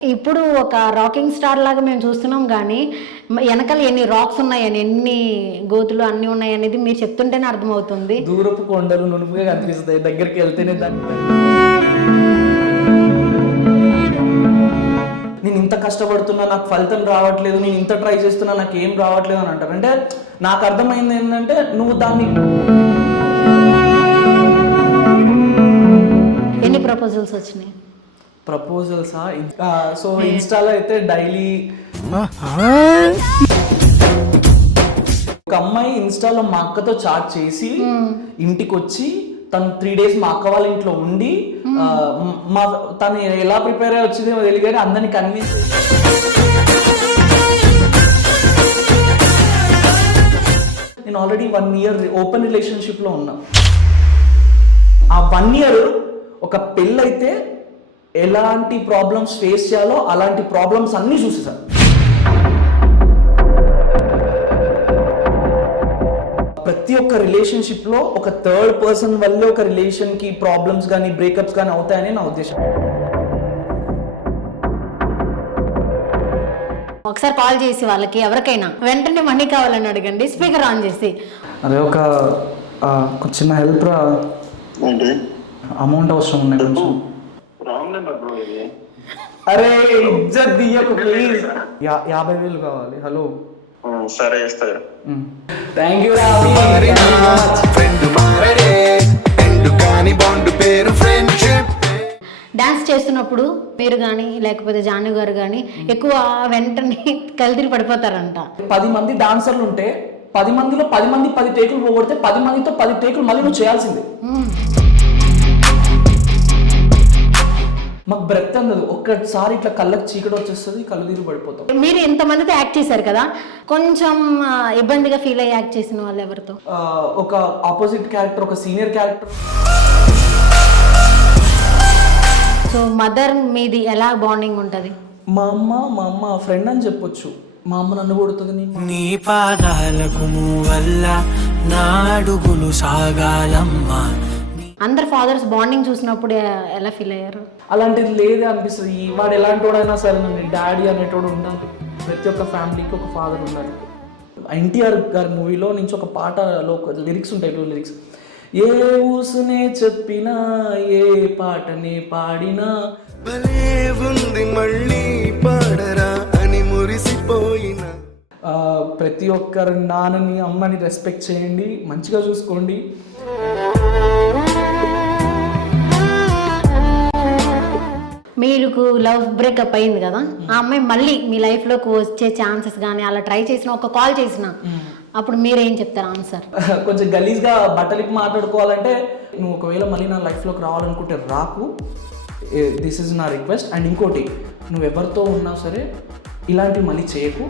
ఇప్పుడు ఒక rocking star లాగా మేము చూస్తున్నాం కానీ వెనకాల ఎన్ని రాక్స్ ఉన్నాయని ఎన్ని గోతులు అన్ని ఉన్నాయి అనేది మీరు చెప్తుంటేనే అర్థమవుతుంది. దూరపు కొండలు నునుపుగా కనిపిస్తాయి, దగ్గరికి వెళ్తేనే దాన్ని నేను ఇంత కష్టపడుతున్నా నాకు ఫలితం రావట్లేదు, నేను ఇంత ట్రై చేస్తున్నా నాకు ఏం రావట్లేదు అని అంటారు. అంటే నాకు అర్థమైంది ఏంటంటే నువ్వు దాన్ని ఎన్ని ప్రపోజల్స్ వచ్చినాయి? ప్రపోజల్సా? సో ఇన్స్టాలో అయితే డైలీ ఒక అమ్మాయి ఇన్స్టాలో మా అక్కతో చాట్ చేసి ఇంటికి వచ్చి తను 3 days మా అక్క వాళ్ళ ఇంట్లో ఉండి తను ఎలా ప్రిపేర్ అయ్యి వచ్చిందేమో తెలియదు కానీ అందరినీ కన్విన్స్ నేను ఆల్రెడీ 1 year ఓపెన్ రిలేషన్షిప్లో ఉన్నా. ఆ 1 year ఒక పెళ్ళైతే ఎలాంటి ప్రాబ్లమ్స్ ఫేస్ చేయాలో అలాంటి ప్రాబ్లమ్స్ అన్నీ చూసేసాను. ప్రతి ఒక్క రిలేషన్షిప్లో ఒక 3rd person వల్లే ఒక రిలేషన్కి ప్రాబ్లమ్స్ కానీ బ్రేకప్స్ కానీ అవుతాయని నా ఉద్దేశం. ఒకసారి కాల్ చేసి వాళ్ళకి ఎవరికైనా వెంటనే మనీ కావాలని అడగండి, స్పీకర్ ఆన్ చేసి. అదే ఒక చిన్న హెల్ప్ రా, అమౌంట్ అవసరం ఉన్నాయి కొంచెం. అరే ఇజ్జత్ దియ్యకు ప్లీజ్, 50,000 కావాలి. హలో సరే ఇస్తారు. Thank you. డాన్స్ చేస్తున్నప్పుడు మీరు కానీ లేకపోతే జాను గారు కానీ ఎక్కువ వెంటనే కలిదిరి పడిపోతారంట. 10 మంది డాన్సర్లు ఉంటే 10 మందిలో 10 మంది 10 టేకులు పోగొడితే 10 మందితో 10 టేకులు మళ్ళీ నువ్వు చేయాల్సిందే. మాకు బ్రెత్ అందదు, ఒక్కసారి ఇట్లా కళ్ళకి చీకటి వచ్చేస్తుంది, కళ్ళు తిరిగి పడిపోతాం. మీరు ఎంతమందితో యాక్ట్ చేశారు కదా, కొంచెం ఇబ్బందిగా ఫీల్ అయ్యి యాక్ట్ చేసిన వాళ్ళు ఎవరితో? ఒక ఆపోజిట్ క్యారెక్టర్, ఒక సీనియర్ క్యారెక్టర్. సో మదర్ మీది ఎలా బాండింగ్ ఉంటుంది? మా అమ్మ ఫ్రెండ్ అని చెప్పొచ్చు. మా అమ్మ నన్ను కొడుతుంది. నీ పాదాలకు వల్ల నా అడుగులు సాగాలమ్మా. అందరు ఫాదర్స్ బాండింగ్ చూసినప్పుడు ఎలా ఫీల్ అయ్యారు? అలాంటిది లేదే అనిపిస్తుంది. వాడు ఎలాంటి వాడైనా సరే నన్ను డాడీ అనేటోడు ఉండాలి. ప్రతి ఒక్క ఫ్యామిలీకి ఒక ఫాదర్ ఉండాలి. ఎన్టీఆర్ గారి మూవీలో నుంచి ఒక పాటలో లిరిక్స్ ఉంటాయి, 2 lyrics. ఏ ఊసునే చెప్పినా ఏ పాటనే పాడినా భలే ఉంది మళ్ళీ పాడరా అని మురిసిపోయినా. ప్రతి ఒక్కరు నాన్నని అమ్మని రెస్పెక్ట్ చేయండి, మంచిగా చూసుకోండి. మీకు లవ్ బ్రేకప్ అయింది కదా, ఆ అమ్మాయి మళ్ళీ మీ లైఫ్లోకి వచ్చే ఛాన్సెస్ కానీ అలా ట్రై చేసిన, ఒక కాల్ చేసిన, అప్పుడు మీరేం చెప్తారు ఆన్సర్? కొంచెం గలీజ్గా బట్టలికి మాట్లాడుకోవాలంటే, నువ్వు ఒకవేళ మళ్ళీ నా లైఫ్లోకి రావాలనుకుంటే రాకు, దిస్ ఇస్ నా రిక్వెస్ట్. అండ్ ఇంకోటి, నువ్వు ఎవరితో ఉన్నా సరే ఇలాంటివి మళ్ళీ చేయకు.